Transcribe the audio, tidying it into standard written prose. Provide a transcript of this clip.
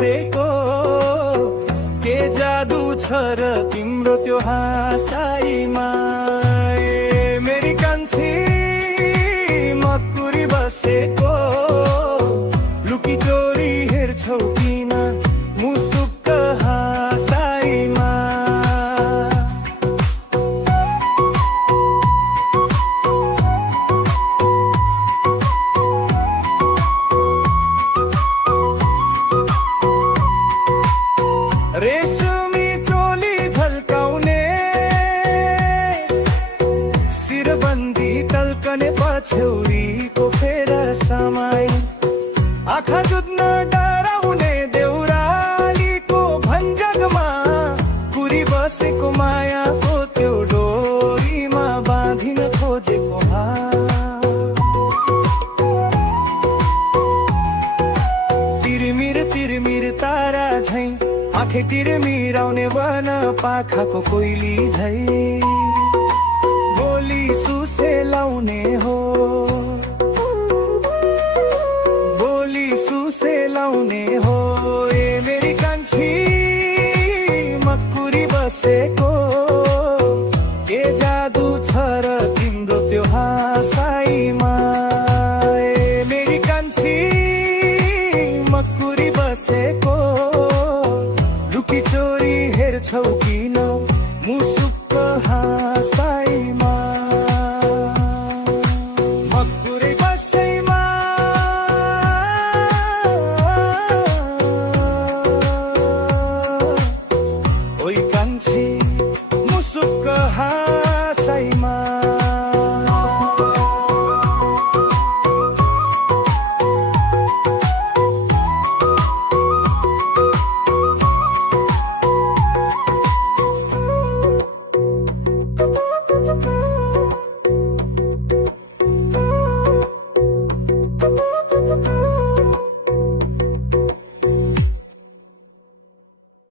बसेको के जादु छ र तिम्रो त्यो हाँसाइमा ए मेरी कान्छी मकुरी बसेको लुकी चोरी हेर्छौ किन मुसुक्क हाँसाइमा रेशमी चोली झल्काउने शिरबन्दी टल्कने पछ्यौरीको फेर समय आँखा जुत्न डराउने देउरालीको भन्जगमा कुरी बसेको मायाको त्यो डोरीमा बाँधिन खोजेको तिरमिर तारा झैं आँखे तिरमिराउने वन पाखाको कोइली झै